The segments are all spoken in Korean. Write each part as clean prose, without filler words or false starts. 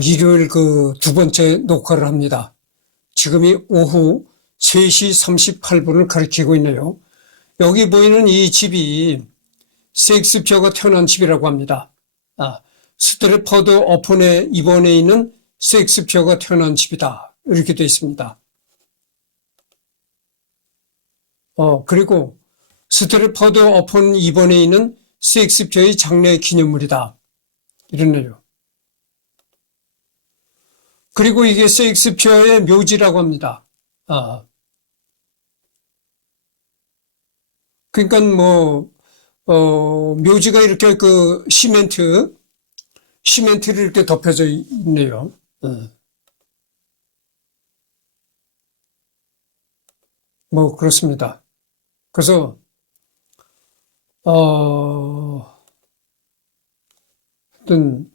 일요일 그 두 번째 녹화를 합니다. 지금이 오후 3시 38분을 가리키고 있네요. 여기 보이는 이 집이 셰익스피어가 태어난 집이라고 합니다. 스트래퍼드 어폰에 입원해 있는 셰익스피어가 태어난 집이다. 이렇게 되어 있습니다. 그리고 스트래퍼드 어폰 입원해 있는 셰익스피어의 장례 기념물이다. 이러네요. 그리고 이게 셰익스피어의 묘지라고 합니다. 그러니까 묘지가 이렇게 그 시멘트를 이렇게 덮여져 있네요. 그렇습니다. 그래서, 하여튼,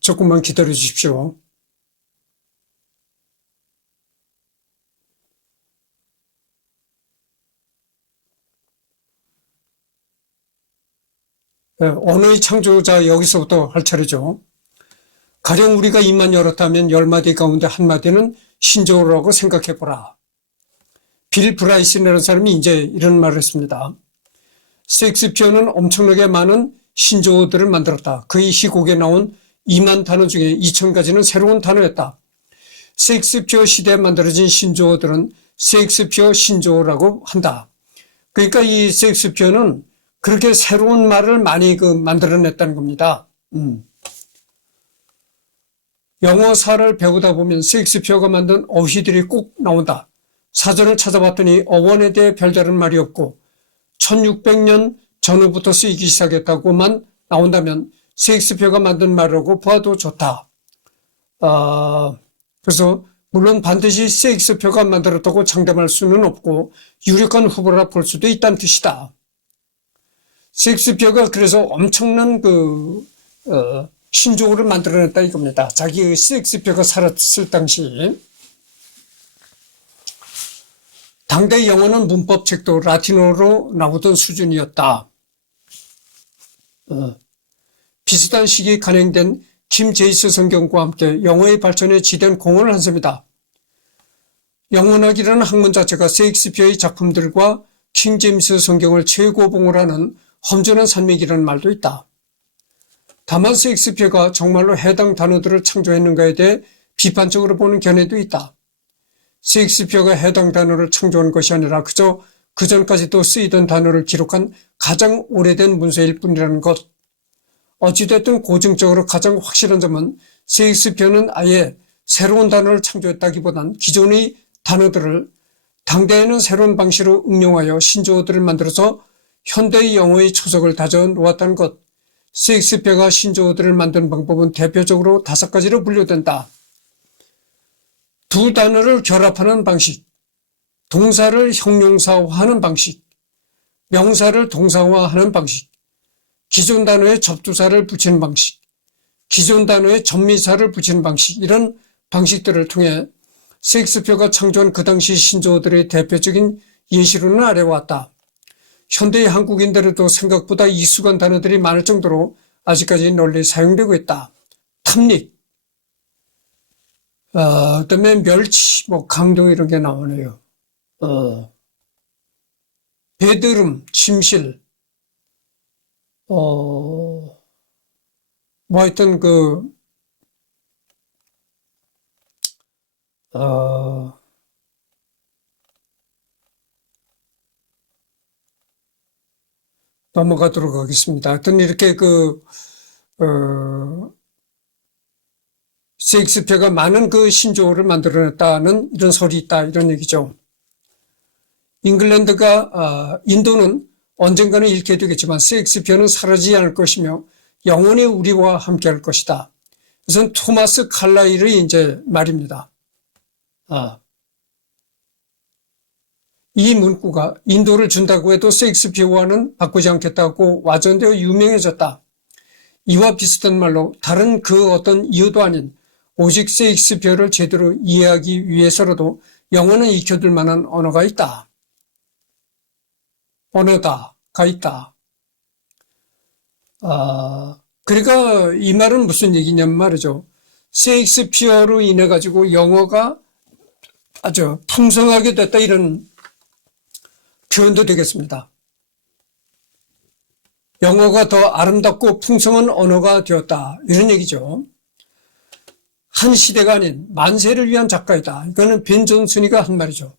조금만 기다려 주십시오. 언어의 창조자 여기서부터 할 차례죠. 가령 우리가 입만 열었다면 10마디 가운데 한마디는 신조어라고 생각해보라. 빌 브라이슨이라는 사람이 이제 이런 말을 했습니다. 셰익스피어는 엄청나게 많은 신조어들을 만들었다. 그의 희곡에 나온 2만 단어 중에 2,000가지는 새로운 단어였다. 셰익스피어 시대에 만들어진 신조어들은 셰익스피어 신조어라고 한다. 그러니까 이 셰익스피어는 그렇게 새로운 말을 많이 만들어냈다는 겁니다. 영어사를 배우다 보면 셰익스피어가 만든 어휘들이 꼭 나온다. 사전을 찾아봤더니 어원에 대해 별다른 말이 없고 1600년 전후부터 쓰이기 시작했다고만 나온다면 셰익스피어가 만든 말이라고 봐도 좋다. 그래서 물론 반드시 셰익스피어가 만들었다고 장담할 수는 없고 유력한 후보라 볼 수도 있다는 뜻이다. 셰익스피어가 그래서 엄청난 신조어를 만들어냈다 이겁니다. 자기 셰익스피어가 살았을 당시. 당대 영어는 문법책도 라틴어로 나오던 수준이었다. 비슷한 시기에 간행된 킴 제이스 성경과 함께 영어의 발전에 지대한 공헌을 한 셈이다. 영문학이라는 학문 자체가 셰익스피어의 작품들과 킹 제임스 성경을 최고봉을 하는 험준한 산맥이라는 말도 있다. 다만 셰익스피어가 정말로 해당 단어들을 창조했는가에 대해 비판적으로 보는 견해도 있다. 셰익스피어가 해당 단어를 창조한 것이 아니라 그저 그전까지도 쓰이던 단어를 기록한 가장 오래된 문서일 뿐이라는 것. 어찌됐든 고증적으로 가장 확실한 점은 셰익스피어는 아예 새로운 단어를 창조했다기보단 기존의 단어들을 당대에는 새로운 방식으로 응용하여 신조어들을 만들어서 현대의 영어의 초석을 다져 놓았다는 것. 셰익스피어가 신조어들을 만드는 방법은 대표적으로 5가지로 분류된다. 두 단어를 결합하는 방식, 동사를 형용사화하는 방식, 명사를 동사화하는 방식, 기존 단어에 접두사를 붙이는 방식, 기존 단어에 접미사를 붙이는 방식, 이런 방식들을 통해 셰익스피어가 창조한 그 당시 신조어들의 대표적인 예시로는 아래왔다. 현대의 한국인들에도 생각보다 익숙한 단어들이 많을 정도로 아직까지 널리 사용되고 있다. 탐닉, 그다음에 멸치, 강도 이런 게 나오네요. 베드룸, 침실, 하여튼 넘어가도록 하겠습니다. 하여튼 이렇게 셰익스피어가 많은 신조어를 만들어냈다는 이런 설이 있다, 이런 얘기죠. 인도는 언젠가는 잃게 되겠지만 셰익스피어는 사라지지 않을 것이며 영원히 우리와 함께 할 것이다. 이것은 토마스 칼라일의 이제 말입니다. 이 문구가 인도를 준다고 해도 셰익스피어와는 바꾸지 않겠다고 와전되어 유명해졌다. 이와 비슷한 말로 다른 그 어떤 이유도 아닌 오직 셰익스피어를 제대로 이해하기 위해서라도 영어는 익혀둘 만한 언어가 있다. 언어다가 있다. 그러니까 이 말은 무슨 얘기냐면 말이죠. 셰익스피어로 인해 가지고 영어가 아주 풍성하게 됐다, 이런 표현도 되겠습니다. 영어가 더 아름답고 풍성한 언어가 되었다, 이런 얘기죠. 한 시대가 아닌 만세를 위한 작가이다. 이거는 벤 존슨이가 한 말이죠.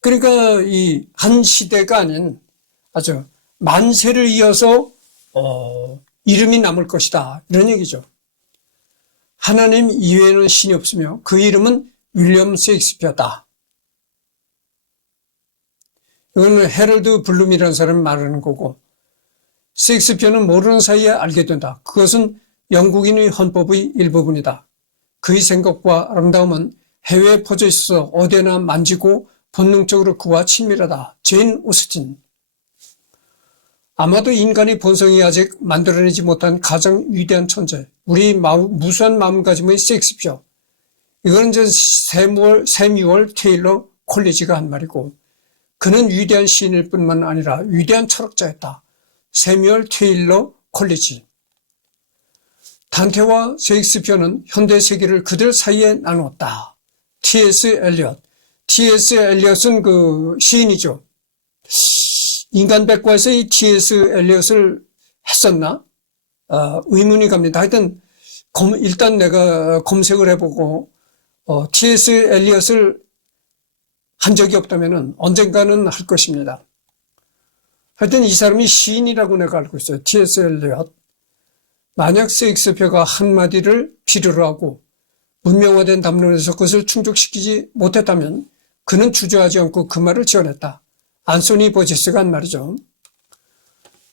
그러니까 이 한 시대가 아닌 아주 만세를 이어서 이름이 남을 것이다, 이런 얘기죠. 하나님 이외에는 신이 없으며 그 이름은 윌리엄 셰익스피어다. 이거는 헤럴드 블룸이라는 사람이 말하는 거고, 셰익스피어는 모르는 사이에 알게 된다. 그것은 영국인의 헌법의 일부분이다. 그의 생각과 아름다움은 해외에 퍼져 있어서 어디나 만지고 본능적으로 그와 친밀하다. 제인 오스틴. 아마도 인간의 본성이 아직 만들어내지 못한 가장 위대한 천재, 우리 무수한 마음가짐의 셰익스피어. 이건 이제 세뮤얼 테일러 콜리지가 한 말이고, 그는 위대한 시인일 뿐만 아니라 위대한 철학자였다. 세뮤얼 테일러 콜리지. 단테와 셰익스피어는 현대 세계를 그들 사이에 나누었다. T.S. 엘리엇. T.S. 엘리엇은 그 시인이죠. 인간백과에서 이 T.S. 엘리엇을 했었나? 의문이 갑니다. 하여튼 일단 내가 검색을 해보고 T.S. 엘리엇을 한 적이 없다면 언젠가는 할 것입니다. 하여튼 이 사람이 시인이라고 내가 알고 있어요. T.S. 엘리엇. 만약 셰익스피어가 한마디를 필요로 하고 문명화된 담론에서 그것을 충족시키지 못했다면 그는 주저하지 않고 그 말을 지어냈다. 안소니 버지스가 한 말이죠.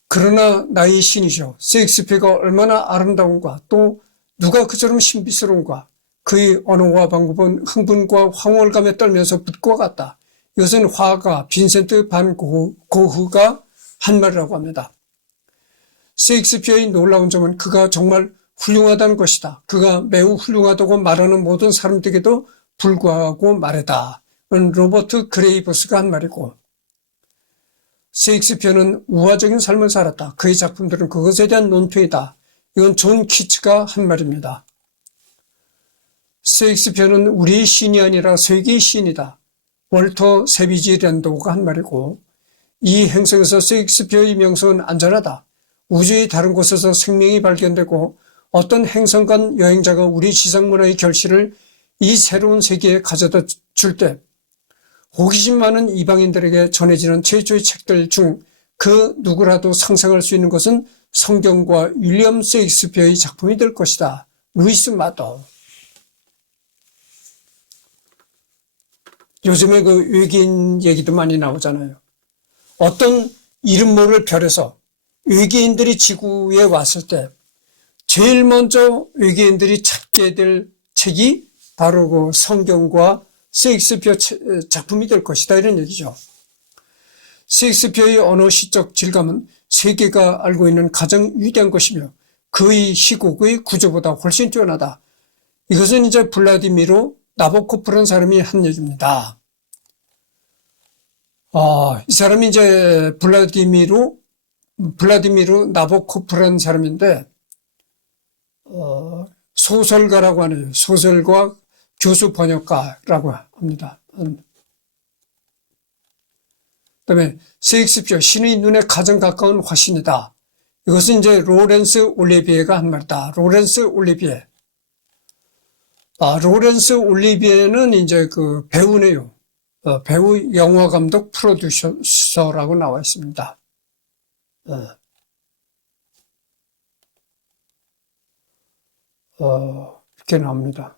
그러나 나의 신이죠. 셰익스피어가 얼마나 아름다운가, 또 누가 그처럼 신비스러운가. 그의 언어와 방법은 흥분과 황홀감에 떨면서 빛과 같다. 이것은 화가 빈센트 반 고흐가 한 말이라고 합니다. 셰익스피어의 놀라운 점은 그가 정말 훌륭하다는 것이다. 그가 매우 훌륭하다고 말하는 모든 사람들에게도 불구하고 말이다. 로버트 그레이버스가 한 말이고, 셰익스피어는 우화적인 삶을 살았다. 그의 작품들은 그것에 대한 논평이다. 이건 존 키츠가 한 말입니다. 셰익스피어는 우리의 시인이 아니라 세계의 시인이다. 월터 세비지 랜도가 한 말이고, 이 행성에서 셰익스피어의 명성은 안전하다. 우주의 다른 곳에서 생명이 발견되고 어떤 행성간 여행자가 우리 지상문화의 결실을 이 새로운 세계에 가져다 줄 때 호기심 많은 이방인들에게 전해지는 최초의 책들 중 그 누구라도 상상할 수 있는 것은 성경과 윌리엄 셰익스피어의 작품이 될 것이다. 루이스 마더. 요즘에 그 외계인 얘기도 많이 나오잖아요. 어떤 이름 모를 별에서 외계인들이 지구에 왔을 때 제일 먼저 외계인들이 찾게 될 책이 바로 그 성경과 셰익스피어 작품이 될 것이다, 이런 얘기죠. 셰익스피어의 언어시적 질감은 세계가 알고 있는 가장 위대한 것이며 그의 시국의 구조보다 훨씬 뛰어나다. 이것은 이제 블라디미르 나보코프라는 사람이 한 얘기입니다. 이 사람이 이제 블라디미르 나보코프라는 사람인데, 소설가라고 하네요. 소설가, 교수 번역가라고 합니다. 그다음에 셰익스피어, 신의 눈에 가장 가까운 화신이다. 이것은 이제 로렌스 올리비에가 한 말이다. 로렌스 올리비에. 로렌스 올리비에는 이제 그 배우네요. 배우, 영화 감독, 프로듀서라고 나와 있습니다. 이렇게 나옵니다.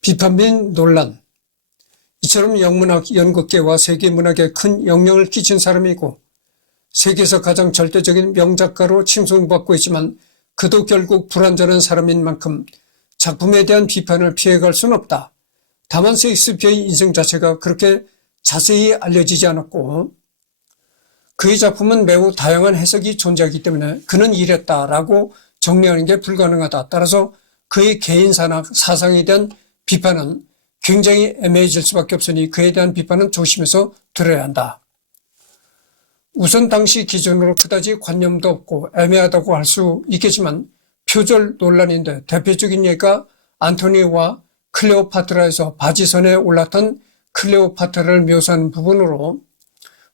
비판 및 논란. 이처럼 영문학 연극계와 세계문학에 큰 영향을 끼친 사람이고 세계에서 가장 절대적인 명작가로 칭송받고 있지만 그도 결국 불완전한 사람인 만큼 작품에 대한 비판을 피해갈 수는 없다. 다만 셰익스피어의 인생 자체가 그렇게 자세히 알려지지 않았고 그의 작품은 매우 다양한 해석이 존재하기 때문에 그는 이랬다라고 정리하는 게 불가능하다. 따라서 그의 개인사나 사상에 대한 비판은 굉장히 애매해질 수밖에 없으니 그에 대한 비판은 조심해서 들어야 한다. 우선 당시 기준으로 그다지 관념도 없고 애매하다고 할 수 있겠지만 표절 논란인데 대표적인 예가 안토니와 클레오파트라에서 바지선에 올랐던 클레오파트라를 묘사하는 부분으로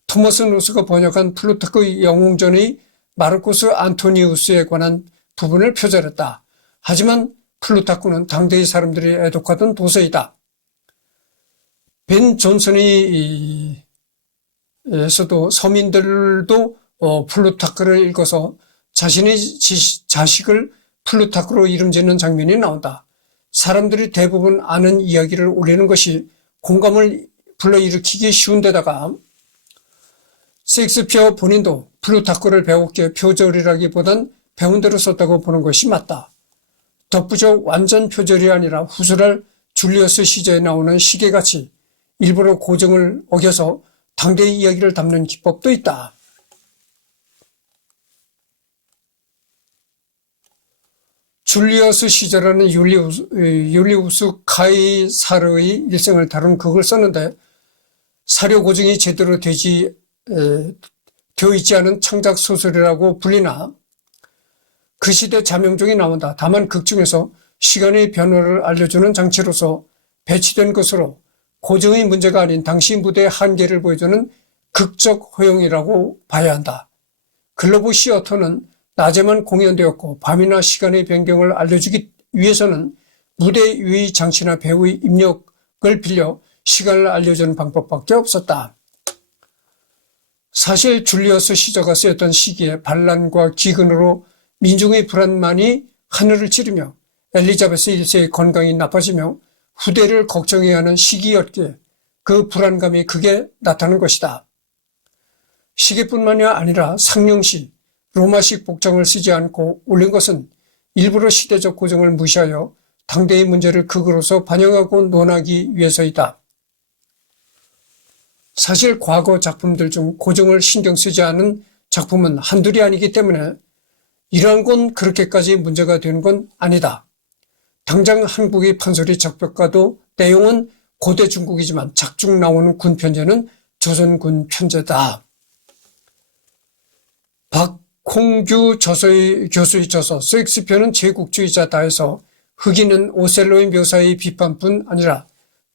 토머스 누스가 번역한 플루타크의 영웅전의 마르쿠스 안토니우스에 관한 부분을 표절했다. 하지만 플루타크는 당대의 사람들이 애독하던 도서이다. 벤 존슨이 에서도 서민들도 플루타크를 읽어서 자신의 자식을 플루타크로 이름 짓는 장면이 나온다. 사람들이 대부분 아는 이야기를 올리는 것이 공감을 불러일으키기 쉬운 데다가 셰익스피어 본인도 플루타크를 배웠기에 표절이라기보단 배운 대로 썼다고 보는 것이 맞다. 덧붙여 완전 표절이 아니라 후술할 줄리어스 시저에 나오는 시계같이 일부러 고정을 어겨서 당대의 이야기를 담는 기법도 있다. 줄리어스 시저라는 율리우스 카이사르의 일생을 다룬 극을 썼는데 사료 고증이 제대로 되어 있지 않은 창작 소설이라고 불리나 그 시대 자명종이 나온다. 다만 극 중에서 시간의 변화를 알려주는 장치로서 배치된 것으로 고증의 문제가 아닌 당시 무대의 한계를 보여주는 극적 허용이라고 봐야 한다. 글로브 시어터는 낮에만 공연되었고 밤이나 시간의 변경을 알려주기 위해서는 무대 유의 장치나 배우의 입력을 빌려 시간을 알려주는 방법밖에 없었다. 사실 줄리어스 시저가 쓰였던 시기에 반란과 기근으로 민중의 불안만이 하늘을 찌르며 엘리자베스 1세의 건강이 나빠지며 후대를 걱정해야 하는 시기였기에 그 불안감이 크게 나타난 것이다. 시계뿐만이 아니라 상령시, 로마식 복장을 쓰지 않고 올린 것은 일부러 시대적 고정을 무시하여 당대의 문제를 극으로서 반영하고 논하기 위해서이다. 사실 과거 작품들 중 고정을 신경 쓰지 않은 작품은 한둘이 아니기 때문에 이러한 건 그렇게까지 문제가 되는 건 아니다. 당장 한국의 판소리 적벽가도 내용은 고대 중국이지만 작중 나오는 군 편제는 조선군 편제다. 박홍규 교수의 저서 셰익스피어는 제국주의자다에서 흑인은 오셀로의 묘사의 비판뿐 아니라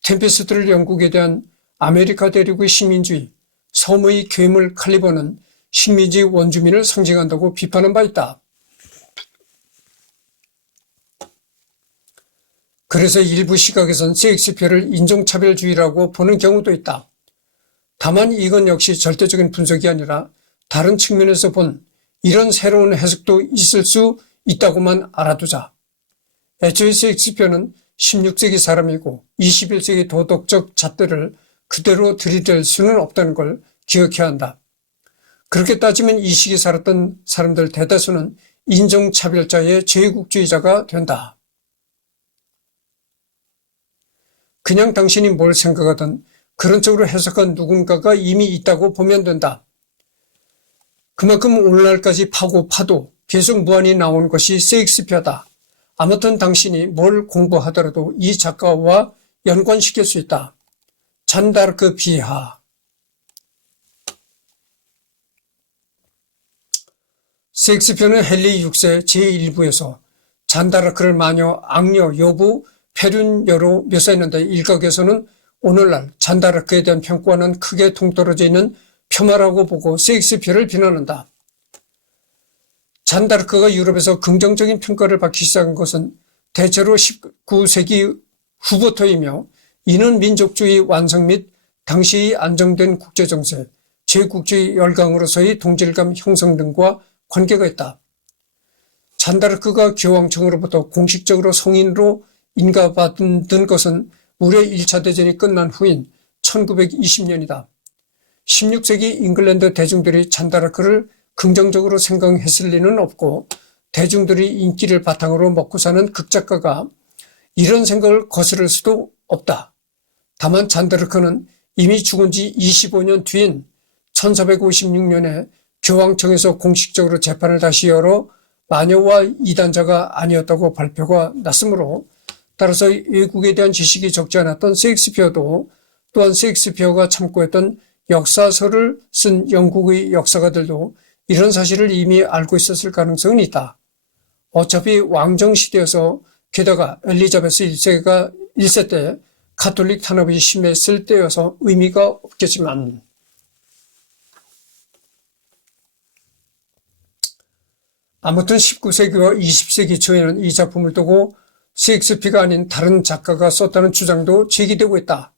템페스트를 영국에 대한 아메리카 대륙의 식민주의, 섬의 괴물 칼리버는 식민지 원주민을 상징한다고 비판한 바 있다. 그래서 일부 시각에선 셰익스피어를 인종차별주의라고 보는 경우도 있다. 다만 이건 역시 절대적인 분석이 아니라 다른 측면에서 본 이런 새로운 해석도 있을 수 있다고만 알아두자. 애초에 셰익스피어는 16세기 사람이고 21세기 도덕적 잣대를 그대로 들이댈 수는 없다는 걸 기억해야 한다. 그렇게 따지면 이 시기에 살았던 사람들 대다수는 인종차별자의 제국주의자가 된다. 그냥 당신이 뭘 생각하든 그런 쪽으로 해석한 누군가가 이미 있다고 보면 된다. 그만큼 오늘날까지 파고 파도 계속 무한히 나온 것이 셰익스피어다. 아무튼 당신이 뭘 공부하더라도 이 작가와 연관시킬 수 있다. 잔다르크 비하. 셰익스피어는 헨리 6세 제1부에서 잔다르크를 마녀, 악녀, 여부, 페륜녀로 묘사했는데 일각에서는 오늘날 잔다르크에 대한 평가와는 크게 동떨어져 있는 폄하라고 보고 셰익스피어를 비난한다. 잔다르크가 유럽에서 긍정적인 평가를 받기 시작한 것은 대체로 19세기 후부터이며 이는 민족주의 완성 및 당시의 안정된 국제정세, 제국주의 열강으로서의 동질감 형성 등과 관계가 있다. 잔다르크가 교황청으로부터 공식적으로 성인으로 인가받은 것은 무려 1차 대전이 끝난 후인 1920년이다. 16세기 잉글랜드 대중들이 잔다르크를 긍정적으로 생각했을 리는 없고 대중들이 인기를 바탕으로 먹고 사는 극작가가 이런 생각을 거스를 수도 없다. 다만 잔다르크는 이미 죽은 지 25년 뒤인 1456년에 교황청에서 공식적으로 재판을 다시 열어 마녀와 이단자가 아니었다고 발표가 났으므로 따라서 외국에 대한 지식이 적지 않았던 셰익스피어도 또한 셰익스피어가 참고했던 역사서를 쓴 영국의 역사가들도 이런 사실을 이미 알고 있었을 가능성은 있다. 어차피 왕정시대여서 게다가 엘리자베스 1세 때 가톨릭 탄압이 심했을 때여서 의미가 없겠지만 아무튼 19세기와 20세기 초에는 이 작품을 두고 셰익스피어가 아닌 다른 작가가 썼다는 주장도 제기되고 있다.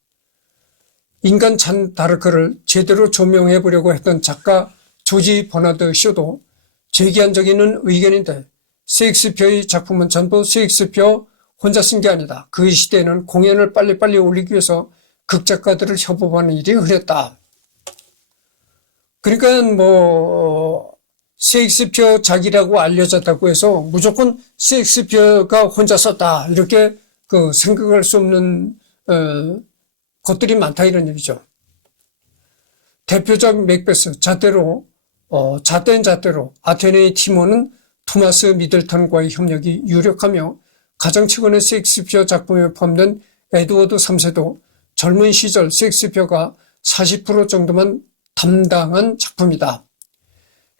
인간 잔다르크를 제대로 조명해 보려고 했던 작가 조지 버나드 쇼도 제기한 적이 있는 의견인데 셰익스피어의 작품은 전부 셰익스피어 혼자 쓴 게 아니다. 그 시대에는 공연을 빨리빨리 올리기 위해서 극작가들을 협업하는 일이 흔했다. 그러니까 셰익스피어 작이라고 알려졌다고 해서 무조건 셰익스피어가 혼자 썼다 이렇게 생각할 수 없는 것들이 많다 이런 얘기죠. 대표작 맥베스 잣된 잣대로 아테네의 티모는 토마스 미들턴과의 협력이 유력하며 가장 최근의 셰익스피어 작품에 포함된 에드워드 3세도 젊은 시절 셰익스피어가 40% 정도만 담당한 작품이다.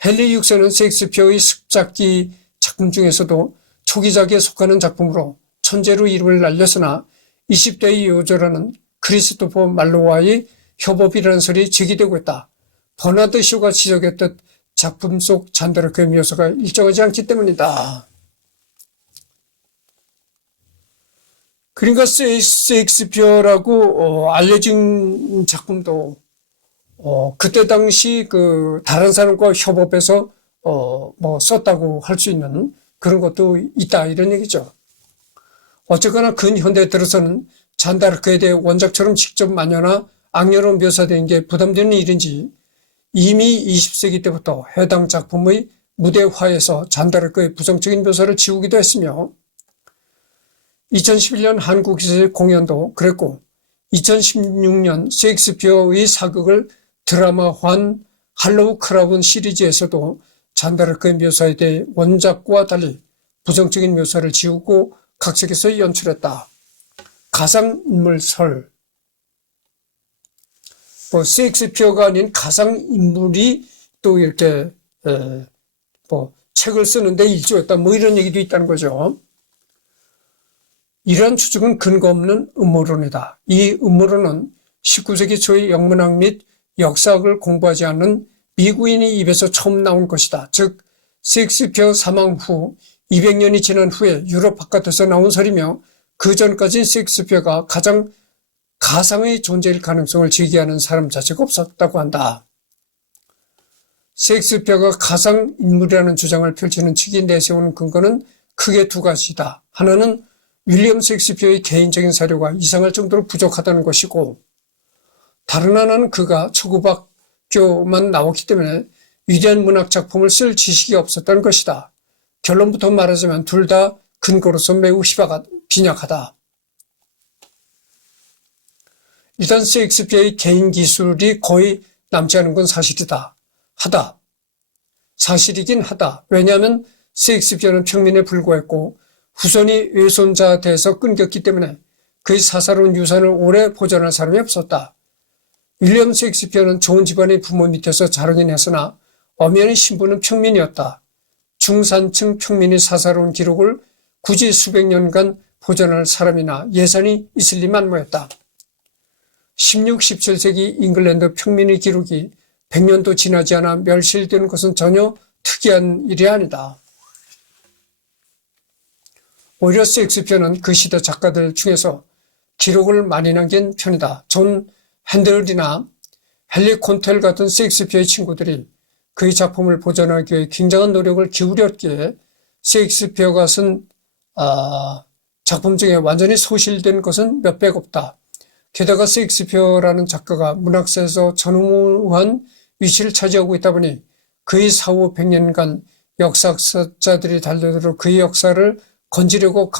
헨리 6세는 셰익스피어의 습작기 작품 중에서도 초기작에 속하는 작품으로 천재로 이름을 날렸으나 20대의 여조라는 크리스토퍼 말로와의 협업이라는 설이 제기되고 있다. 버나드 쇼가 지적했듯 작품 속 잔다르크의 묘사가 일정하지 않기 때문이다. 그러니까 셰익스피어라고 알려진 작품도 그때 당시 다른 사람과 협업해서 썼다고 할 수 있는 그런 것도 있다 이런 얘기죠. 어쨌거나 근현대 들어서는 잔다르크에 대해 원작처럼 직접 마녀나 악녀로 묘사된 게 부담되는 일인지 이미 20세기 때부터 해당 작품의 무대화에서 잔다르크의 부정적인 묘사를 지우기도 했으며 2011년 한국에서의 공연도 그랬고 2016년 셰익스피어의 사극을 드라마화한 할로우 크라운 시리즈에서도 잔다르크의 묘사에 대해 원작과 달리 부정적인 묘사를 지우고 각색해서 연출했다. 가상인물설 셰익스피어가 아닌 가상인물이 또 이렇게 책을 쓰는데 일조했다 이런 얘기도 있다는 거죠. 이러한 추측은 근거 없는 음모론이다. 이 음모론은 19세기 초의 영문학 및 역사학을 공부하지 않는 미국인의 입에서 처음 나온 것이다. 즉 셰익스피어 사망 후 200년이 지난 후에 유럽 바깥에서 나온 설이며 그 전까지 셰익스피어가 가장 가상의 존재일 가능성을 제기하는 사람 자체가 없었다고 한다. 셰익스피어가 가상인물이라는 주장을 펼치는 측이 내세우는 근거는 크게 두 가지다. 하나는 윌리엄 셰익스피어의 개인적인 사료가 이상할 정도로 부족하다는 것이고 다른 하나는 그가 초고학교만 나왔기 때문에 위대한 문학 작품을 쓸 지식이 없었다는 것이다. 결론부터 말하자면 둘 다 근거로서 매우 빈약하다. 일단 셰익스피어의 개인 기술이 거의 남지 않은 건 사실이다. 사실이긴 하다. 왜냐하면 셰익스피어는 평민에 불과했고 후손이 외손자 대에서 끊겼기 때문에 그의 사사로운 유산을 오래 보존할 사람이 없었다. 윌리엄 셰익스피어는 좋은 집안의 부모 밑에서 자라긴 했으나 엄연히 신부는 평민이었다. 중산층 평민이 사사로운 기록을 굳이 수백 년간 보존할 사람이나 예산이 있을 리 만무했다. 16, 17세기 잉글랜드 평민의 기록이 100년도 지나지 않아 멸실되는 것은 전혀 특이한 일이 아니다. 오히려 셰익스피어는 그 시대 작가들 중에서 기록을 많이 남긴 편이다. 존 핸들이나 헨리 콘텔 같은 셰익스피어의 친구들이 그의 작품을 보존하기 위해 굉장한 노력을 기울였기에 셰익스피어가 쓴 작품 중에 완전히 소실된 것은 몇백 없다. 게다가 셰익스피어라는 작가가 문학사에서 전무후무한 위치를 차지하고 있다 보니 그의 사후 100년간 역사학자들이 달려들어 그의 역사를 건지려고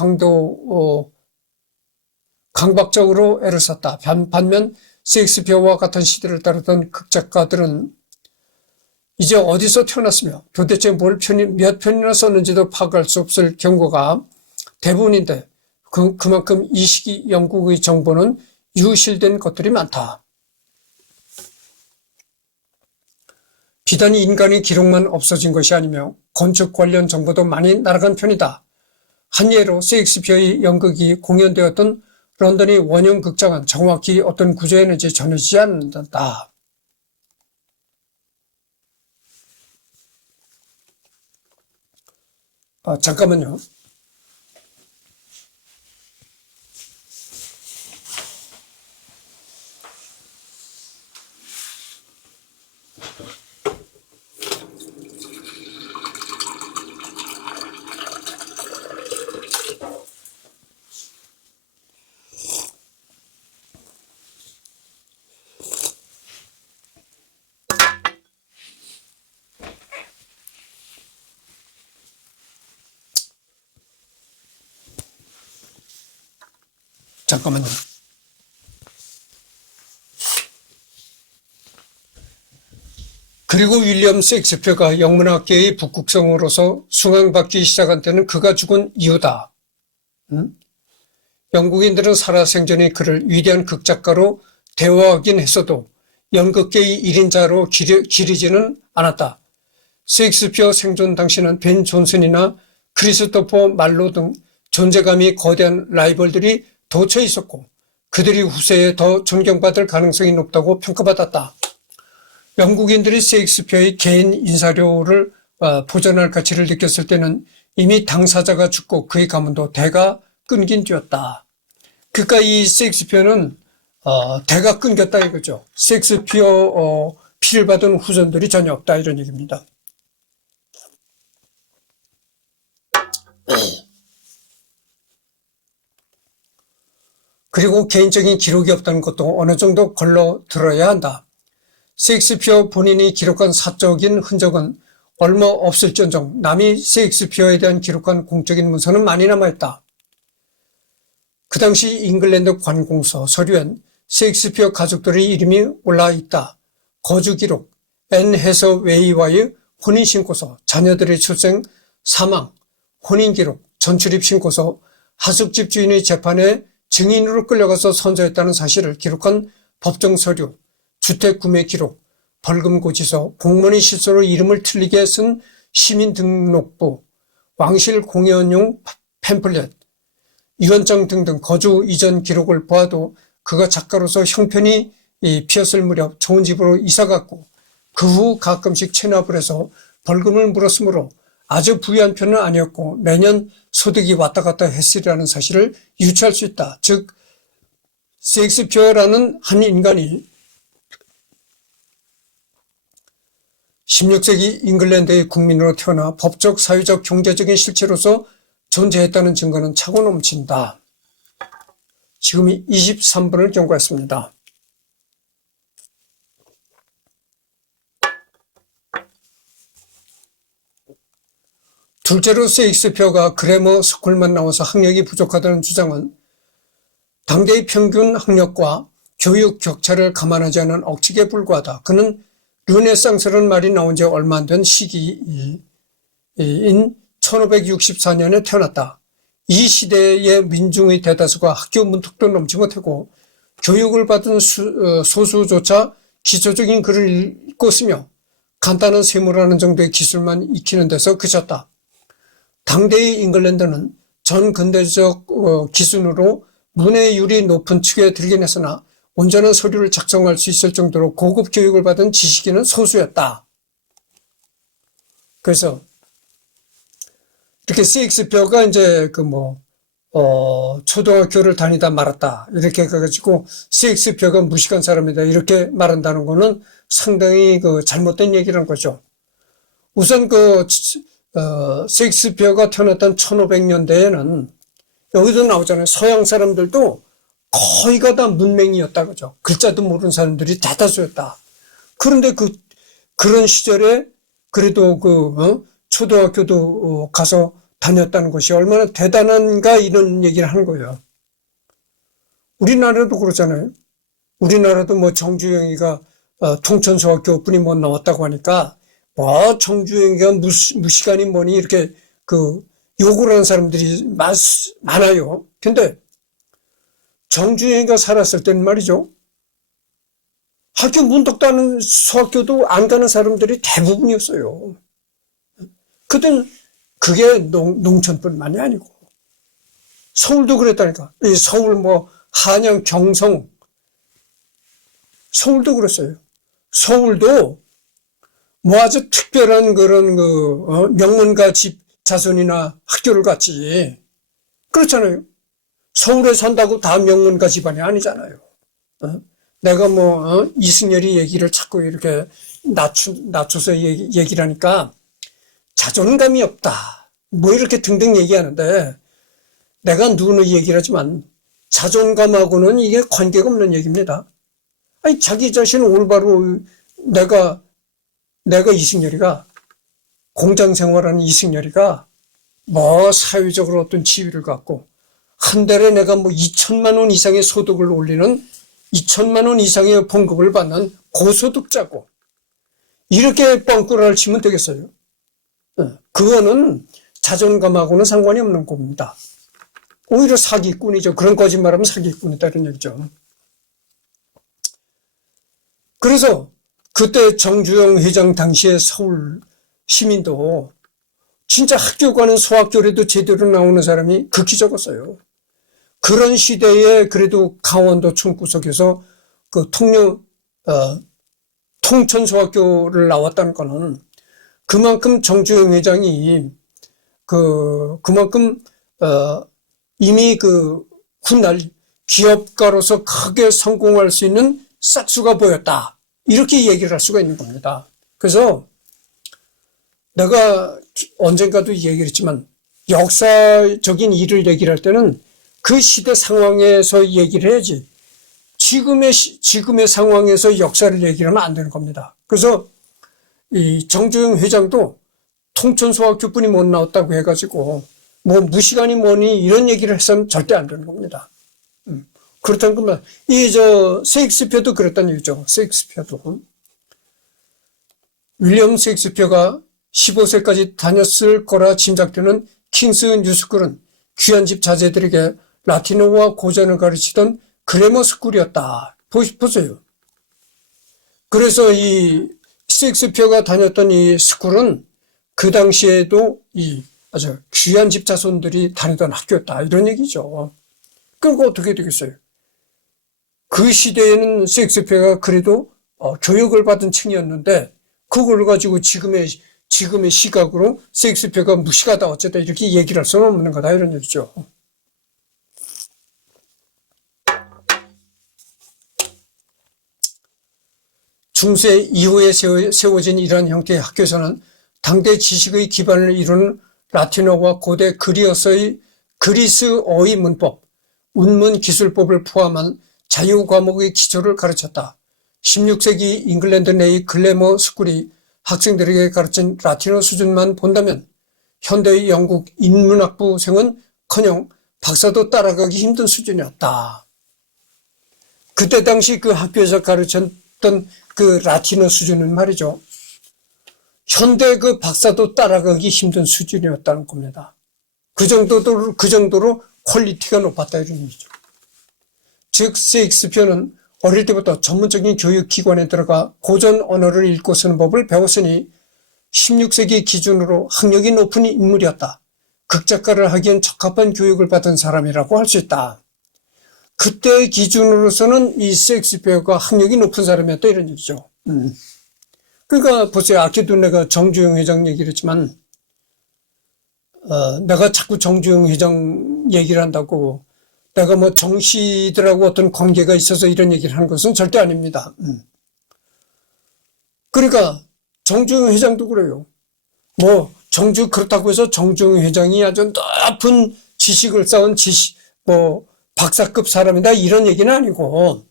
강박적으로 애를 썼다. 반면 셰익스피어와 같은 시대를 따르던 극작가들은 이제 어디서 태어났으며 도대체 몇 편이나 썼는지도 파악할 수 없을 경우가 대부분인데 그만큼 이 시기 영국의 정보는 유실된 것들이 많다. 비단 인간의 기록만 없어진 것이 아니며 건축 관련 정보도 많이 날아간 편이다. 한 예로 셰익스피어의 연극이 공연되었던 런던의 원형 극장은 정확히 어떤 구조였는지 전해지지 않는다. 잠깐만요. 잠깐만요. 그리고 윌리엄 셰익스피어가 영문학계의 북극성으로서 숭앙받기 시작한 때는 그가 죽은 이유다. 영국인들은 살아생전에 그를 위대한 극작가로 대화하긴 했어도 연극계의 1인자로 기리지는 않았다. 셰익스피어 생존 당시는 벤 존슨이나 크리스토퍼 말로 등 존재감이 거대한 라이벌들이 도처에 있었고 그들이 후세에 더 존경받을 가능성이 높다고 평가받았다. 영국인들이 셰익스피어의 개인 인사료를 보전할 가치를 느꼈을 때는 이미 당사자가 죽고 그의 가문도 대가 끊긴 뒤였다. 그러니까 이 셰익스피어는 대가 끊겼다 이거죠. 셰익스피어 피를 받은 후손들이 전혀 없다 이런 얘기입니다. 그리고 개인적인 기록이 없다는 것도 어느 정도 걸러 들어야 한다. 셰익스피어 본인이 기록한 사적인 흔적은 얼마 없을지언정 남이 셰익스피어에 대한 기록한 공적인 문서는 많이 남아있다. 그 당시 잉글랜드 관공서 서류엔 셰익스피어 가족들의 이름이 올라와 있다. 거주 기록, 앤 해서웨이와의 혼인신고서, 자녀들의 출생, 사망, 혼인기록, 전출입 신고서, 하숙집 주인의 재판에 증인으로 끌려가서 선서했다는 사실을 기록한 법정 서류, 주택 구매 기록, 벌금 고지서, 공무원의 실수로 이름을 틀리게 쓴 시민등록부, 왕실 공연용 팸플렛, 유언장 등등 거주 이전 기록을 보아도 그가 작가로서 형편이 피었을 무렵 좋은 집으로 이사갔고 그 후 가끔씩 체납을 해서 벌금을 물었으므로 아주 부유한 편은 아니었고 매년 소득이 왔다 갔다 했으리라는 사실을 유추할 수 있다. 즉 셰익스피어라는 한 인간이 16세기 잉글랜드의 국민으로 태어나 법적, 사회적, 경제적인 실체로서 존재했다는 증거는 차고 넘친다. 지금이 23분을 경과했습니다. 둘째로 셰익스피어가 그래머 스쿨만 나와서 학력이 부족하다는 주장은 당대의 평균 학력과 교육 격차를 감안하지 않은 억측에 불과하다. 그는 르네상스라는 말이 나온 지 얼마 안 된 시기인 1564년에 태어났다. 이 시대의 민중의 대다수가 학교 문턱도 넘지 못하고 교육을 받은 소수조차 기초적인 글을 읽고 쓰며 간단한 세무라는 정도의 기술만 익히는 데서 그쳤다. 당대의 잉글랜드는 전 근대적 기준으로 문해율이 높은 축에 들긴 했으나 온전한 서류를 작성할 수 있을 정도로 고급 교육을 받은 지식인은 소수였다. 그래서 이렇게 셰익스피어가 이제 초등학교를 다니다 말았다. 이렇게 해가지고 셰익스피어가 무식한 사람이다. 이렇게 말한다는 거는 상당히 잘못된 얘기라는 거죠. 우선 셰익스피어가 태어났던 1500년대에는 여기도 나오잖아요. 서양 사람들도 거의가 다 문맹이었다 그죠. 글자도 모르는 사람들이 대다수였다. 그런데 그런 시절에 그래도 초등학교도 가서 다녔다는 것이 얼마나 대단한가 이런 얘기를 하는 거예요. 우리나라도 그렇잖아요. 우리나라도 뭐 정주영이가 통천소학교뿐이 못 나왔다고 하니까 뭐 정주영이가 무시간이 뭐니 이렇게 욕을 하는 사람들이 많아요. 근데 정주영이가 살았을 때는 말이죠. 학교 문턱도 안 소학교도 안 가는 사람들이 대부분이었어요. 그때는 그게 농촌뿐만이 아니고 서울도 그랬다니까. 이 서울 뭐 한양 경성 서울도 그랬어요. 서울도 뭐 아주 특별한 그런 명문가 집 자손이나 학교를 갔지. 그렇잖아요. 서울에 산다고 다 명문가 집안이 아니잖아요. 내가 이승열이 얘기를 자꾸 이렇게 낮춰서 얘기를 하니까 자존감이 없다. 뭐 이렇게 등등 얘기하는데 내가 누구는 얘기를 하지만 자존감하고는 이게 관계가 없는 얘기입니다. 아니, 자기 자신은 올바로 내가 이승열이가 공장 생활하는 이승열이가 뭐 사회적으로 어떤 지위를 갖고 한 달에 내가 뭐 2천만 원 이상의 소득을 올리는 2천만 원 이상의 봉급을 받는 고소득자고 이렇게 뻥꾸라를 치면 되겠어요. 그거는 자존감하고는 상관이 없는 겁니다. 오히려 사기꾼이죠. 그런 거짓말하면 사기꾼이다 이런 얘기죠. 그래서 그때 정주영 회장 당시에 서울 시민도 진짜 학교 가는 소학교라도 제대로 나오는 사람이 극히 적었어요. 그런 시대에 그래도 강원도 총구석에서 통천소학교를 나왔다는 거는 그만큼 정주영 회장이 그만큼 이미 훗날 기업가로서 크게 성공할 수 있는 싹수가 보였다. 이렇게 얘기를 할 수가 있는 겁니다. 그래서 내가 언젠가도 얘기를 했지만 역사적인 일을 얘기를 할 때는 그 시대 상황에서 얘기를 해야지 지금의 상황에서 역사를 얘기를 하면 안 되는 겁니다. 그래서 이 정주영 회장도 통천소학교뿐이 못 나왔다고 해가지고 뭐 무시간이 뭐니 이런 얘기를 해서는 절대 안 되는 겁니다. 그렇다는 것만 셰익스피어도 그랬다는 얘기죠. 셰익스피어도 윌리엄 셰익스피어가 15세까지 다녔을 거라 짐작되는 킹스 뉴스쿨은 귀한 집 자제들에게 라틴어와 고전을 가르치던 그래머 스쿨이었다. 보세요. 그래서 이 셰익스피어가 다녔던 이 스쿨은 그 당시에도 이 아주 귀한 집 자손들이 다니던 학교였다. 이런 얘기죠. 그러니까 어떻게 되겠어요? 그 시대에는 셰익스피어가 그래도 교육을 받은 층이었는데 그걸 가지고 지금의 시각으로 셰익스피어가 무식하다 어쨌다 이렇게 얘기를 할 수는 없는 거다 이런 얘기죠. 중세 이후에 세워진 이러한 형태의 학교에서는 당대 지식의 기반을 이루는 라틴어와 고대 그리스어의 문법, 운문 기술법을 포함한 자유 과목의 기초를 가르쳤다. 16세기 잉글랜드 내의 글래머 스쿨이 학생들에게 가르친 라틴어 수준만 본다면 현대의 영국 인문학부생은커녕 박사도 따라가기 힘든 수준이었다. 그때 당시 그 학교에서 가르쳤던 그 라틴어 수준은 말이죠. 현대 그 박사도 따라가기 힘든 수준이었다는 겁니다. 그 정도로 퀄리티가 높았다 이런 얘기죠. 즉 셰익스피어는 어릴 때부터 전문적인 교육기관에 들어가 고전 언어를 읽고 쓰는 법을 배웠으니 16세기 기준으로 학력이 높은 인물이었다. 극작가를 하기엔 적합한 교육을 받은 사람이라고 할 수 있다. 그때 기준으로서는 이 셰익스피어가 학력이 높은 사람이었다 이런 얘기죠. 그러니까 보세요. 아까도 내가 정주영 회장 얘기를 했지만 내가 자꾸 정주영 회장 얘기를 한다고 내가 뭐 정씨들하고 어떤 관계가 있어서 이런 얘기를 하는 것은 절대 아닙니다. 그러니까 정주영 회장도 그래요. 뭐 그렇다고 해서 정주영 회장이 아주 높은 지식을 쌓은 박사급 사람이다 이런 얘기는 아니고,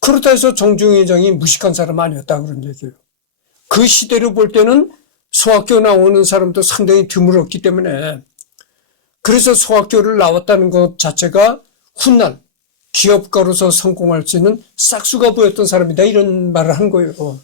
그렇다 해서 정주영 회장이 무식한 사람 아니었다 그런 얘기예요. 그 시대로 볼 때는 소학교 나오는 사람도 상당히 드물었기 때문에, 그래서 소학교를 나왔다는 것 자체가 훗날 기업가로서 성공할 수 있는 싹수가 보였던 사람이다 이런 말을 한 거예요.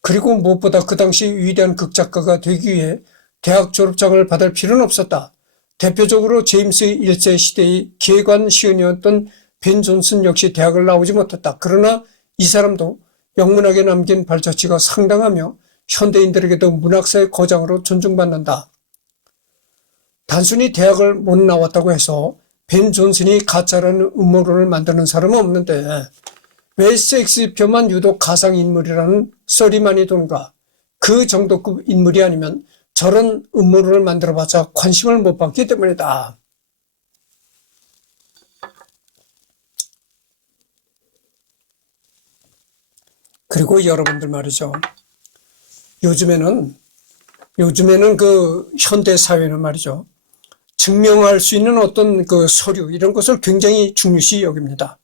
그리고 무엇보다 그 당시 위대한 극작가가 되기 위해 대학 졸업장을 받을 필요는 없었다. 대표적으로 제임스 1세 시대의 기획관 시은이었던 벤 존슨 역시 대학을 나오지 못했다. 그러나 이 사람도 영문학에 남긴 발자취가 상당하며 현대인들에게도 문학사의 거장으로 존중받는다. 단순히 대학을 못 나왔다고 해서 벤 존슨이 가짜라는 음모론을 만드는 사람은 없는데 왜 셰익스피어만 유독 가상인물이라는 썰이 많이 도는가? 그 정도급 인물이 아니면 저런 음모론을 만들어봤자 관심을 못 받기 때문이다. 그리고 여러분들 말이죠. 요즘에는 그 현대 사회는 말이죠. 증명할 수 있는 어떤 그 서류 이런 것을 굉장히 중요시 여깁니다.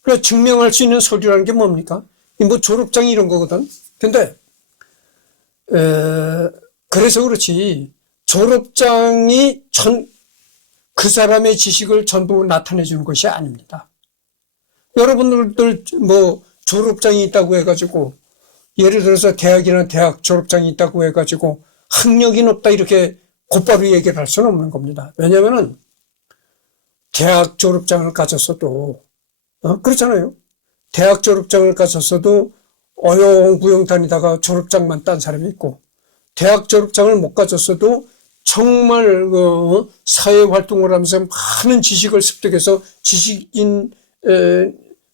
그러니까 증명할 수 있는 서류라는 게 뭡니까? 뭐 졸업장 이런 거거든. 근데 그래서 그렇지 졸업장이 그 사람의 지식을 전부 나타내 주는 것이 아닙니다. 여러분들 뭐 졸업장이 있다고 해가지고 예를 들어서 대학이나 대학 졸업장이 있다고 해가지고 학력이 높다 이렇게 곧바로 얘기를 할 수는 없는 겁니다. 왜냐면은 대학 졸업장을 가졌어도 그렇잖아요. 대학 졸업장을 가졌어도 어영부영 다니다가 졸업장만 딴 사람이 있고 대학 졸업장을 못 가졌어도 정말 사회활동을 하면서 많은 지식을 습득해서 지식인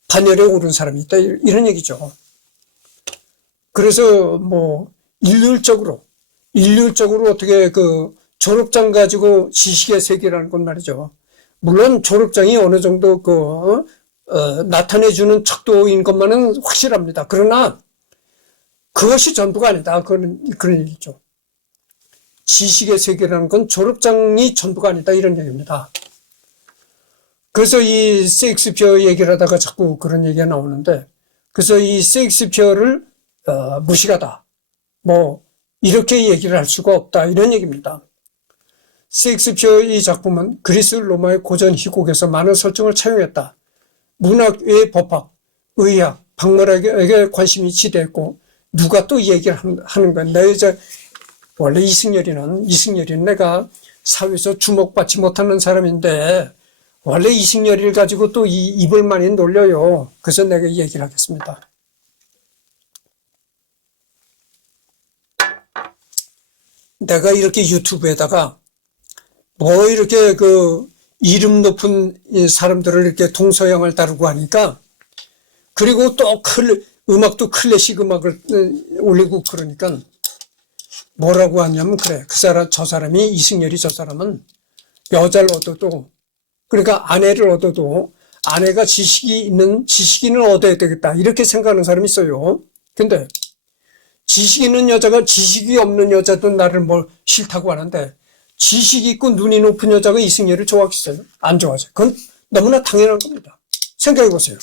반열에 오른 사람이 있다 이런 얘기죠. 그래서 뭐 일률적으로 어떻게 그 졸업장 가지고 지식의 세계라는 건 말이죠. 물론 졸업장이 어느 정도 나타내주는 척도인 것만은 확실합니다. 그러나 그것이 전부가 아니다. 그런 얘기죠. 지식의 세계라는 건 졸업장이 전부가 아니다. 이런 얘기입니다. 그래서 이 셰익스피어 얘기를 하다가 자꾸 그런 얘기가 나오는데, 그래서 이 셰익스피어를 무식하다. 뭐 이렇게 얘기를 할 수가 없다. 이런 얘기입니다. 셰익스피어의 작품은 그리스 로마의 고전 희곡에서 많은 설정을 차용했다. 문학 외의 법학, 의학, 박물학에 관심이 지대했고 누가 또 얘기를 하는 거야. 원래 이승열이는 내가 사회에서 주목받지 못하는 사람인데 원래 이승열이를 가지고 또 입을 많이 놀려요. 그래서 내가 얘기를 하겠습니다. 내가 이렇게 유튜브에다가 뭐 이렇게 이름 높은 사람들을 이렇게 동서양을 다루고 하니까, 그리고 또 음악도 클래식 음악을 올리고 그러니까 뭐라고 하냐면, 그래, 저 사람이 이승열이 저 사람은 여자를 얻어도, 그러니까 아내를 얻어도 아내가 지식인을 얻어야 되겠다 이렇게 생각하는 사람이 있어요. 근데 지식 있는 여자가 지식이 없는 여자도 나를 싫다고 하는데 지식이 있고 눈이 높은 여자가 이승열을 좋아하겠어요? 안 좋아하죠. 그건 너무나 당연한 겁니다. 생각해 보세요.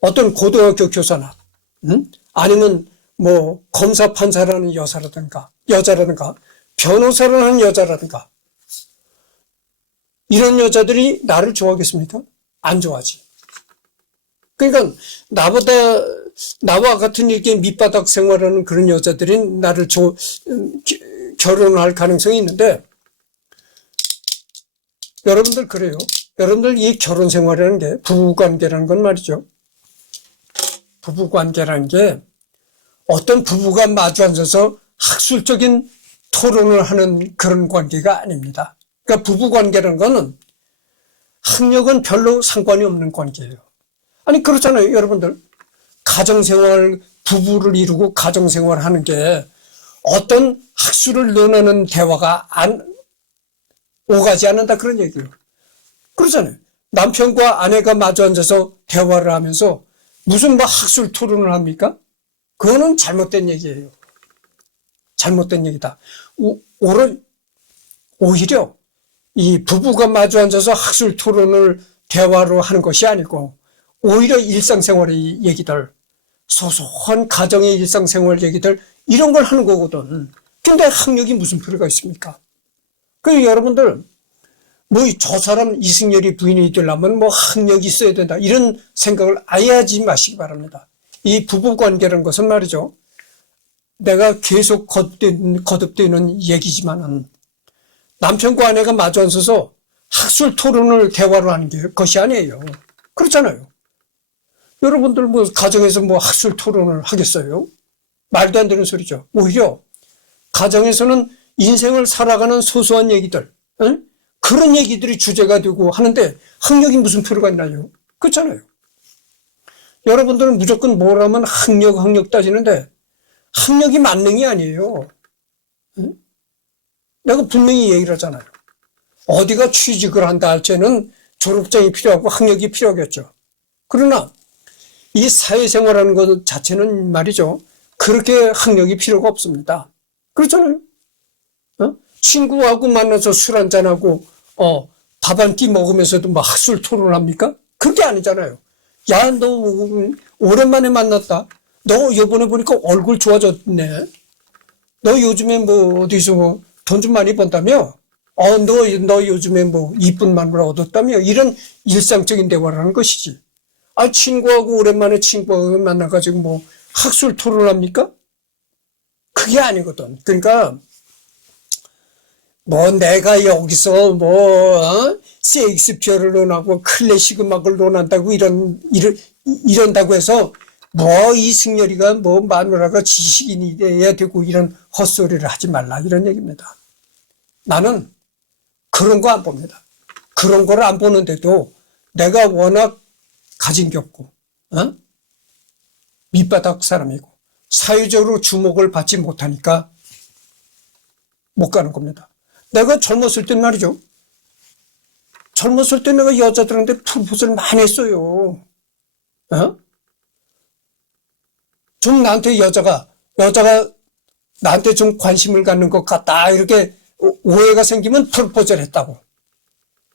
어떤 고등학교 교사나 아니면 뭐 검사 판사라는 여자라든가 변호사를 하는 여자라든가 이런 여자들이 나를 좋아하겠습니까? 안 좋아하지. 그러니까 나와 같은 이렇게 밑바닥 생활하는 그런 여자들이 나를 결혼할 가능성이 있는데, 여러분들 그래요. 여러분들 이 결혼 생활이라는 게, 부부관계라는 건 말이죠. 부부관계라는 게 어떤 부부가 마주 앉아서 학술적인 토론을 하는 그런 관계가 아닙니다. 그러니까 부부관계라는 거는 학력은 별로 상관이 없는 관계예요. 아니 그렇잖아요. 여러분들 가정생활, 부부를 이루고 가정생활 하는 게 어떤 학술을 논하는 대화가 오가지 않는다 그런 얘기예요. 그렇잖아요. 남편과 아내가 마주 앉아서 대화를 하면서 무슨 학술 토론을 합니까? 그거는 잘못된 얘기예요. 잘못된 얘기다. 오히려 이 부부가 마주 앉아서 학술 토론을 대화로 하는 것이 아니고 오히려 일상생활의 얘기들, 소소한 가정의 일상생활 얘기들 이런 걸 하는 거거든. 근데 학력이 무슨 필요가 있습니까? 그 여러분들 뭐 저 사람 이승열이 부인이 되려면 뭐 학력이 있어야 된다 이런 생각을 아예 하지 마시기 바랍니다. 이 부부관계라는 것은 말이죠. 내가 계속 거듭되는 얘기지만은 남편과 아내가 마주 앉아서 학술 토론을 대화로 하는 것이 아니에요. 그렇잖아요. 여러분들 뭐 가정에서 뭐 학술 토론을 하겠어요? 말도 안 되는 소리죠. 오히려 가정에서는 인생을 살아가는 소소한 얘기들, 응? 그런 얘기들이 주제가 되고 하는데 학력이 무슨 필요가 있나요? 그렇잖아요. 여러분들은 무조건 뭘 하면 학력 따지는데 학력이 만능이 아니에요. 응? 내가 분명히 얘기를 하잖아요. 어디가 취직을 한다 할 때는 졸업장이 필요하고 학력이 필요하겠죠. 그러나 이 사회생활하는 것 자체는 말이죠. 그렇게 학력이 필요가 없습니다. 그렇잖아요. 친구하고 만나서 술 한잔하고 밥 한 끼 먹으면서도 막 학술 토론을 합니까? 그게 아니잖아요. 야, 너 오랜만에 만났다. 너 이번에 보니까 얼굴 좋아졌네. 너 요즘에 뭐 어디서 돈 좀 많이 번다며? 너 요즘에 뭐 이쁜 마누라 얻었다며? 이런 일상적인 대화를 하는 것이지. 친구하고 오랜만에 친구하고 만나가지고 뭐 학술 토론합니까? 그게 아니거든. 그러니까 뭐 내가 여기서 셰익스피어를 논하고 클래식 음악을 논한다고 이런다고 해서 뭐 이승열이가 뭐 마누라가 지식인이 돼야 되고 이런 헛소리를 하지 말라 이런 얘기입니다. 나는 그런 거 안 봅니다. 그런 거를 안 보는데도 내가 워낙 가진 게 없고 밑바닥 사람이고 사회적으로 주목을 받지 못하니까 못 가는 겁니다. 내가 젊었을 땐 말이죠. 젊었을 때 내가 여자들한테 프로포즈를 많이 했어요. 좀 나한테 여자가 나한테 좀 관심을 갖는 것 같다 이렇게 오해가 생기면 프로포즈를 했다고.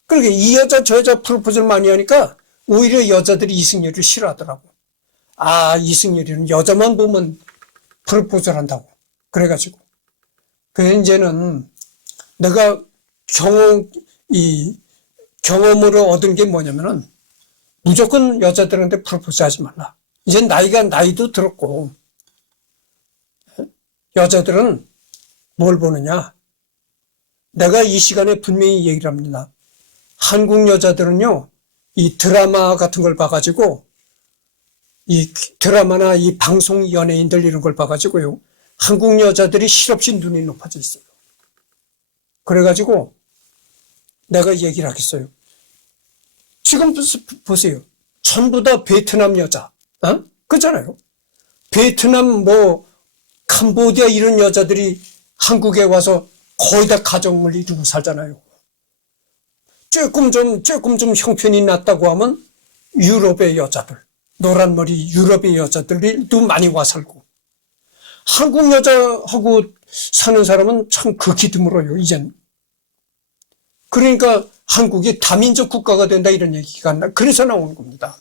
그러니까 이 여자 저 여자 프로포즈를 많이 하니까 오히려 여자들이 이승열을 싫어하더라고. 이승열이는 여자만 보면 프로포즈를 한다고. 그래가지고. 그래서 이제는 내가 경험으로 얻은 게 뭐냐면은 무조건 여자들한테 프로포즈 하지 말라. 이제 나이도 들었고, 여자들은 뭘 보느냐. 내가 이 시간에 분명히 얘기를 합니다. 한국 여자들은요, 이 드라마 같은 걸 봐가지고, 이 드라마나 이 방송 연예인들 이런 걸 봐가지고요, 한국 여자들이 실없이 눈이 높아져 있어요. 그래가지고 내가 얘기를 하겠어요. 지금 보세요. 전부 다 베트남 여자, 그렇잖아요. 베트남 캄보디아 이런 여자들이 한국에 와서 거의 다 가정을 이루고 살잖아요. 조금 좀 형편이 낮다고 하면 유럽의 여자들, 노란 머리 유럽의 여자들이 또 많이 와 살고. 한국 여자하고 사는 사람은 참 극히 드물어요, 이젠. 그러니까 한국이 다민족 국가가 된다 이런 얘기가 그래서 나오는 겁니다.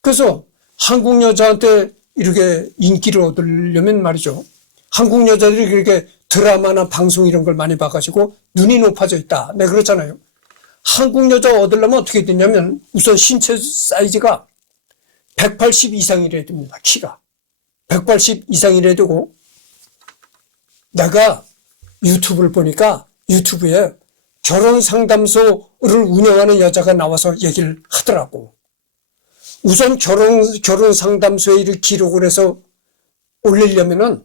그래서 한국 여자한테 이렇게 인기를 얻으려면 말이죠. 한국 여자들이 그렇게 드라마나 방송 이런 걸 많이 봐가지고 눈이 높아져 있다. 네, 그렇잖아요. 한국 여자 얻으려면 어떻게 되냐면 우선 신체 사이즈가 180 이상이래야 됩니다. 키가. 180 이상이래야 되고 내가 유튜브를 보니까 유튜브에 결혼상담소를 운영하는 여자가 나와서 얘기를 하더라고. 우선 결혼상담소에 이를 기록을 해서 올리려면은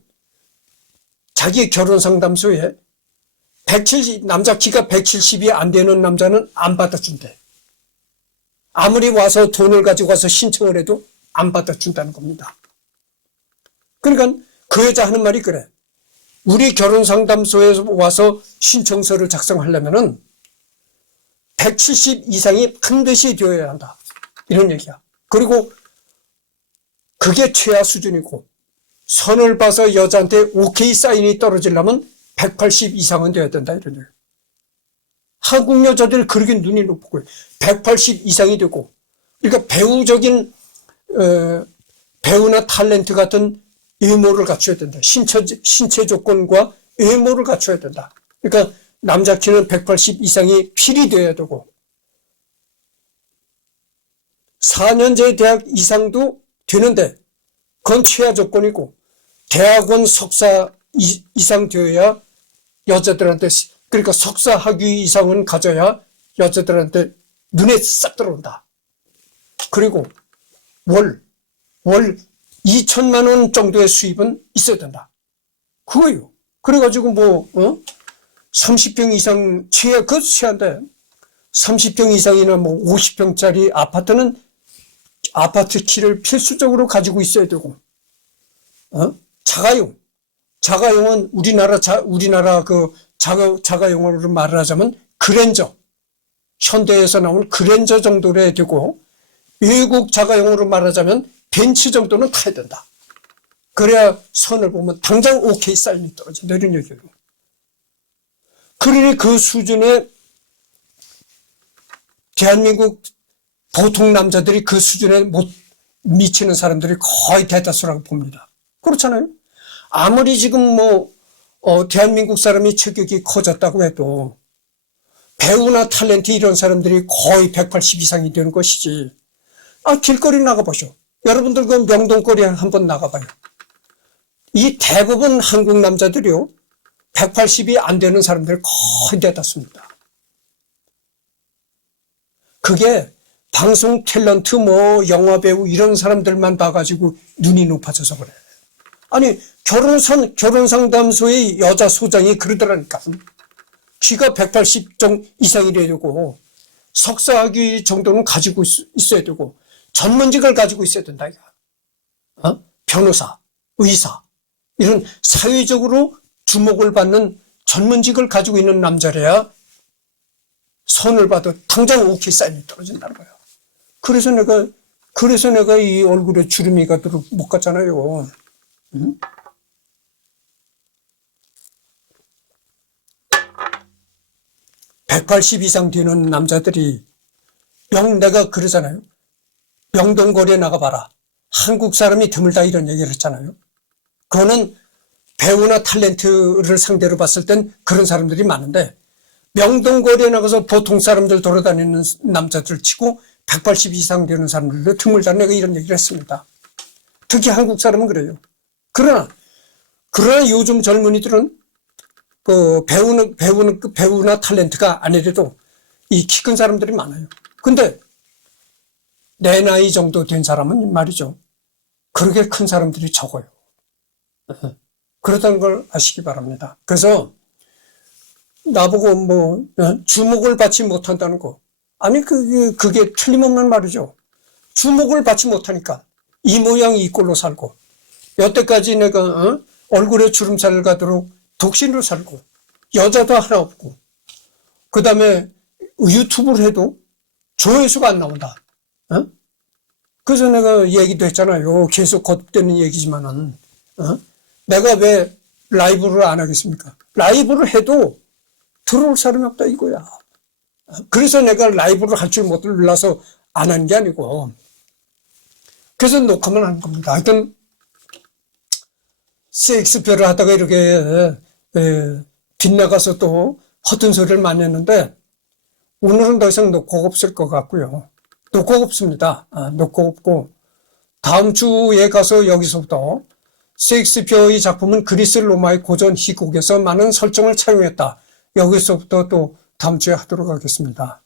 자기 결혼상담소에 남자 키가 170이 안 되는 남자는 안 받아준대. 아무리 와서 돈을 가지고 와서 신청을 해도 안 받아준다는 겁니다. 그러니까 그 여자 하는 말이 그래. 우리 결혼상담소에 와서 신청서를 작성하려면은 170 이상이 반드시 되어야 한다. 이런 얘기야. 그리고 그게 최하 수준이고 선을 봐서 여자한테 오케이 사인이 떨어지려면 180 이상은 되어야 된다. 이런 얘기. 한국 여자들 그렇게 눈이 높고 180 이상이 되고, 그러니까 배우적인 배우나 탤런트 같은 외모를 갖춰야 된다. 신체 조건과 외모를 갖춰야 된다. 그러니까 남자 키는 180 이상이 필히 되어야 되고 4년제 대학 이상도 되는데 그건 최하 조건이고, 대학원 석사 이상 되어야 여자들한테, 그러니까 석사 학위 이상은 가져야 여자들한테 눈에 싹 들어온다. 그리고 월 2천만 원 정도의 수입은 있어야 된다. 그거요. 그래가지고 30평 이상 그것도 최한데 30평 이상이나 50평짜리 아파트는 아파트 키를 필수적으로 가지고 있어야 되고, 자가용은 우리나라 그 자가용어로 말을 하자면 그랜저, 현대에서 나온 그랜저 정도로 해야 되고, 외국 자가용어로 말하자면 벤츠 정도는 타야 된다. 그래야 선을 보면 당장 오케이 사인이 떨어진다, 이런 얘기예요. 그러니 그 수준의 대한민국 보통 남자들이 그 수준에 못 미치는 사람들이 거의 대다수라고 봅니다. 그렇잖아요. 아무리 지금 대한민국 사람이 체격이 커졌다고 해도 배우나 탤런트 이런 사람들이 거의 180 이상이 되는 것이지. 길거리 나가보죠. 여러분들 그 명동거리 한번 나가봐요. 이 대부분 한국 남자들이요, 180이 안 되는 사람들 거의 대다수입니다. 그게 방송 탤런트 영화배우 이런 사람들만 봐가지고 눈이 높아져서 그래. 아니 결혼상담소의 여자 소장이 그러더라니까. 키가 180 이상이래야 되고 석사학위 정도는 가지고 있어야 되고 전문직을 가지고 있어야 된다. 변호사, 의사 이런 사회적으로 주목을 받는 전문직을 가지고 있는 남자래야 선을 봐도 당장 오케이 사인이 떨어진다는 거예요. 그래서 내가 이 얼굴에 주름이 가도록 못 갔잖아요. 180 이상 되는 남자들이 내가 그러잖아요. 명동거리에 나가봐라. 한국 사람이 드물다 이런 얘기를 했잖아요. 그거는 배우나 탤런트를 상대로 봤을 땐 그런 사람들이 많은데, 명동거리에 나가서 보통 사람들 돌아다니는 남자들 치고 180 이상 되는 사람들도 드물다, 내가 이런 얘기를 했습니다. 특히 한국 사람은 그래요. 그러나 요즘 젊은이들은 그 배우나 탤런트가 아니래도 이 키 큰 사람들이 많아요. 근데 내 나이 정도 된 사람은 말이죠, 그렇게 큰 사람들이 적어요. 그렇다는 걸 아시기 바랍니다. 그래서 나보고 주목을 받지 못한다는 거, 아니 그게 틀림없는 말이죠. 주목을 받지 못하니까 이 모양 이 꼴로 살고, 여태까지 내가 얼굴에 주름살 가도록 독신으로 살고 여자도 하나 없고, 그 다음에 유튜브를 해도 조회수가 안 나온다. 그래서 내가 얘기도 했잖아요. 계속 거듭되는 얘기지만은 내가 왜 라이브를 안 하겠습니까? 라이브를 해도 들어올 사람이 없다 이거야. 그래서 내가 라이브를 할 줄 몰라서 안 한 게 아니고, 그래서 녹화만 하는 겁니다. 하여튼 셰익스피어를 하다가 이렇게 빗나가서 또 허튼 소리를 많이 했는데, 오늘은 더 이상 녹화가 없을 것 같고요. 녹화가 없습니다. 녹화가 없고, 다음 주에 가서 여기서부터 셰익스피어의 작품은 그리스 로마의 고전 희곡에서 많은 설정을 차용했다. 여기서부터 또 다음 주에 하도록 하겠습니다.